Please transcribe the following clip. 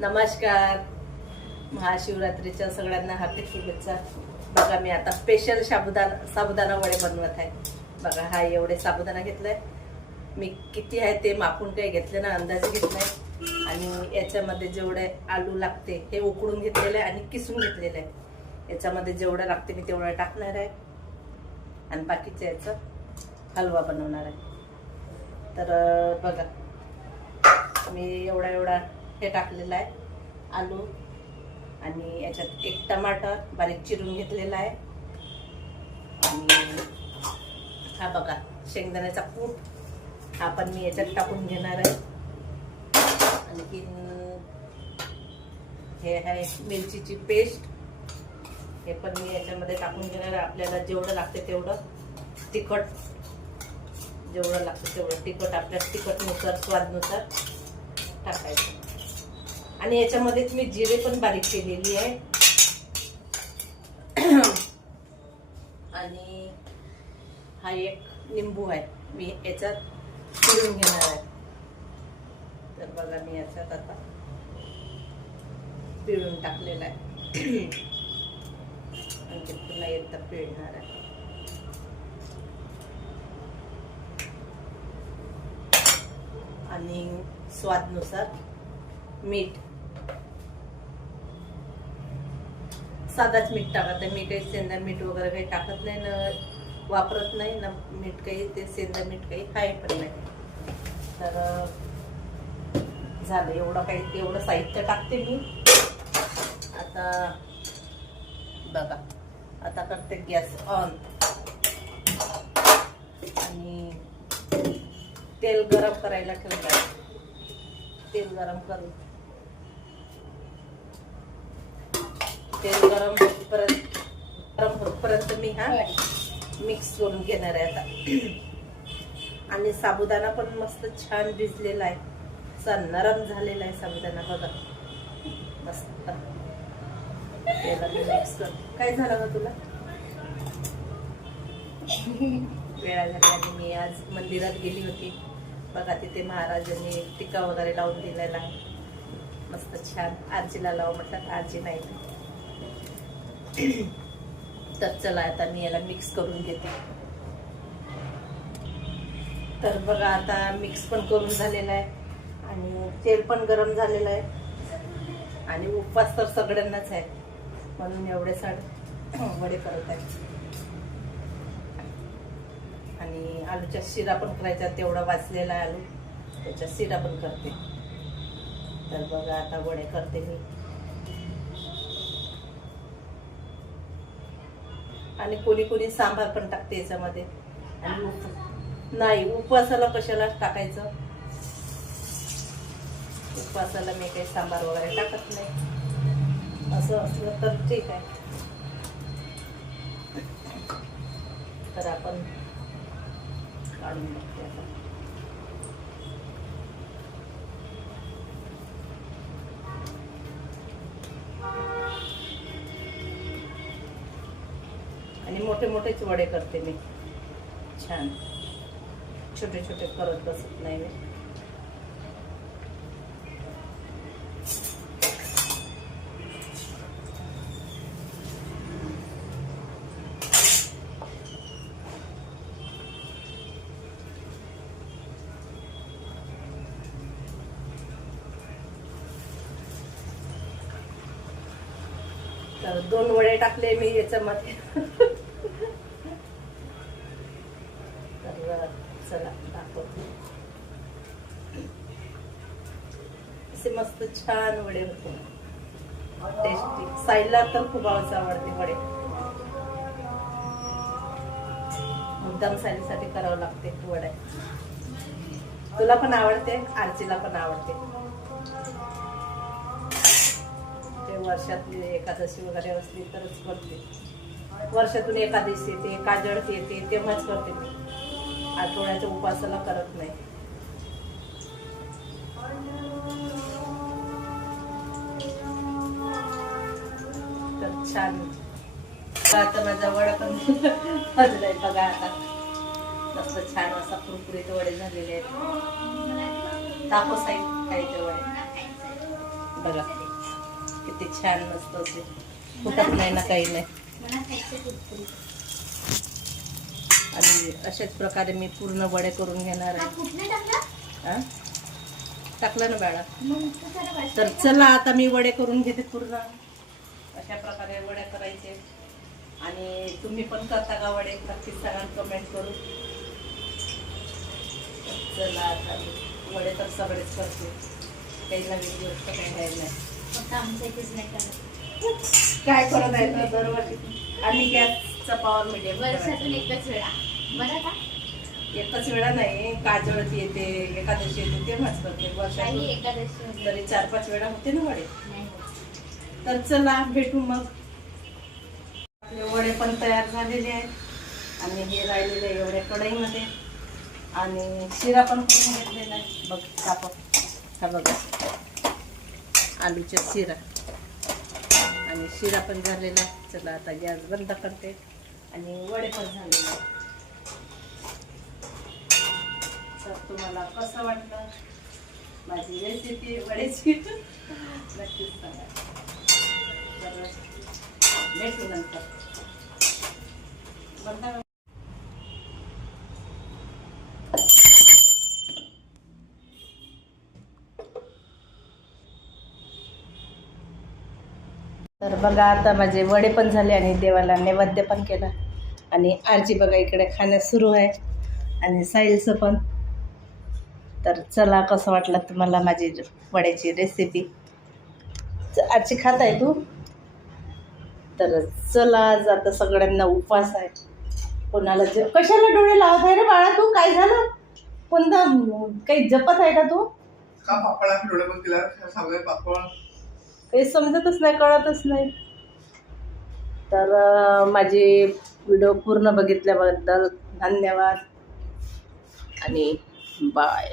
नमस्कार. महाशिवरात्रीच्या सगळ्यांना हार्दिक शुभेच्छा. बघा मी आता स्पेशल साबुदाणा साबुदाणा वडे बनवत आहे. बघा हा एवढे साबुदाणा घेतलाय. मी किती आहे ते मापून काही घेतले ना अंदाजे घेतलाय आणि याच्यामध्ये जेवढे आलू लागते हे उकडून घेतलेले आहे आणि किसून घेतलेले. आहे याच्यामध्ये जेवढं लागते मी तेवढं टाकणार आहे. आणि बाकीचं याचं हलवा बनवणार आहे. तर बघा. मी एवढा एवढा हे टाकलेलं आहे. आलू आणि याच्यात एक टमाटर बारीक चिरून घेतलेला आहे. आणि हा बघा शेंगदाण्याचा कूट हा पण मी याच्यात टाकून घेणार आहे. आणखीन हे आहे मिरचीची पेस्ट. हे पण मी याच्यामध्ये टाकून घेणार आहे. आपल्याला जेवढं लागते तेवढं तिखट जेवढं लागतं तेवढं तिखट आपल्या तिखटनुसार स्वादनुसार टाकायचं. आणि याच्यामध्येच मी जिरे पण बारीक केलेली आहे. आणि हा एक लिंबू आहे. मी याच्यात पिळून घेणार आहे. तर बघा मी याच्यात आता पिळून टाकलेला आहे. आणखी पुन्हा एकदा पिळणार आहे. आणि स्वादनुसार मीठ साधाच मीठ टाकत आहे. मी काही सेंदा मीठ वगैरे काही टाकत नाही ना वापरत नाही ना मीठ काही. ते सेंदा मीठ काही खाय पण नाही. तर झालं एवढं काही एवढं साहित्य टाकते मी. आता बघा. आता करते गॅस ऑन. आणि तेल गरम करायला ठेवलं तेल गरम करून. तेल गरम होतपर्यंत गरम होतपर्यंत मी हा मिक्स करून घेणार आहे आता. आणि साबुदाणा पण मस्त छान भिजलेला आहे. असा नरम झालेला आहे साबुदाणा बघा. मस्त. त्याला मी मिक्स कर. काय झालं ना तुला? वेळा झाली आणि मी आज मंदिरात गेली होती. बघा तिथे महाराजांनी टिका वगैरे लावून दिलेला आहे. मस्त छान आरजीला लाव म्हटलं आरजी नाही. तर चला आता मी याला मिक्स करून घेते. तर बघा आता मिक्स पण करून झालेला आहे आणि तेल पण गरम झालेलं आहे. आणि उपवास तर सगळ्यांनाच आहे. म्हणून एवढे साड वडे करत आहे. आणि आलूच्या शिरा पण करायचा तेवढा वाचलेला आहे आलू. त्याच्या शिरा पण करते. तर बघा आता वडे करते मी. आणि कोणी कोणी सांबार पण टाकते याच्यामध्ये. आणि उप नाही उपवासाला कशाला टाकायचं? उपवासाला मी काही सांबार वगैरे टाकत नाही. असं असलं तर ठीक आहे. तर आपण काढून बघते आता मोठे मोठेच वडे करते मी. छान. छोटे छोटे करत बसत नाही मी. तर दोन वडे टाकले मी याच्यामध्ये तर चला दाखवते असे मस्त छान वडे होते. टेस्टी साईला तर खूप आवडते आवडते वडे. मुद्दाम साईसाठी करावं लागते वडे. तुला पण आवडते आरतीला पण आवडते. ते वर्षातली एकादशी वगैरे असली तरच करते. वर्षातून एकादशी येते काजळती येते तेव्हाच करते मी. आठवड्याच्या उपासाला करत नाही. छान. आता माझा वडा पण भाजलाय बघा आता. मस्त छान असा कुरकुरीत वडे झालेले आहेत. तापस आहे खायचे वडे. बघा किती छान मस्त असे. फुटत नाही ना काही नाही. आणि अशाच प्रकारे मी पूर्ण वडे करून घेणार आहे. टाकलं ना बाळा? तर चला आता मी वडे करून घेते पूर्ण. अशा प्रकारे वड्या करायचे. आणि तुम्ही पण करता का वडे? नक्कीच सांगा कमेंट करून. चला आता वडे तर सगळेच करते. काही नवीन गोष्ट काही आहे नाही. फक्त आमच्या इथेच नाही करत. काय करत आहे तर दरवर्षी? आणि गॅसचा पॉवर मिडियम वर्षातून एकच वेळा. बरं का? एकच वेळा नाही. काजळती येते एकादशी येते तेव्हाच करते. वर्षातून एकादशी तरी चार पाच वेळा होते ना वडे. तर चला भेटू मग. आपले वडे पण तयार झालेले आहेत. आणि हे राहिलेले आहे एवढ्या कढईमध्ये. आणि शिरा पण करून घेतलेला आहे. बघ काप हा बघा. आलूचा शिरा. आणि शिरा पण झालेला आहे. चला आता गॅस बंद करते. आणि वडे पण झालेले आहेत. तर तुम्हाला कसं वाटलं? माझी रेसिपी वड्याची नक्कीच सांगा. तर भेटू नंतर बंद तर बघा आता माझे वडे पण झाले आणि देवाला नैवेद्य पण केला. आणि आरची बघा इकडे खाण्यास सुरू आहे. आणि साईलचं पण. तर चला कसं वाटलं तुम्हाला माझी वड्याची रेसिपी आरची खात आहे तू? तर चला आज आता सगळ्यांना उपवास आहे. कोणाला ज कशाला डोळे लावत आहे रे बाळा तू? काय झालं? कोणता काही जपत आहे का तू? का पापड आहे डोळे बंद केल्यावर? सगळे पापड. काही समजतच नाही कळतच नाही. तर माझी व्हिडिओ पूर्ण बघितल्याबद्दल धन्यवाद. आणि बाय.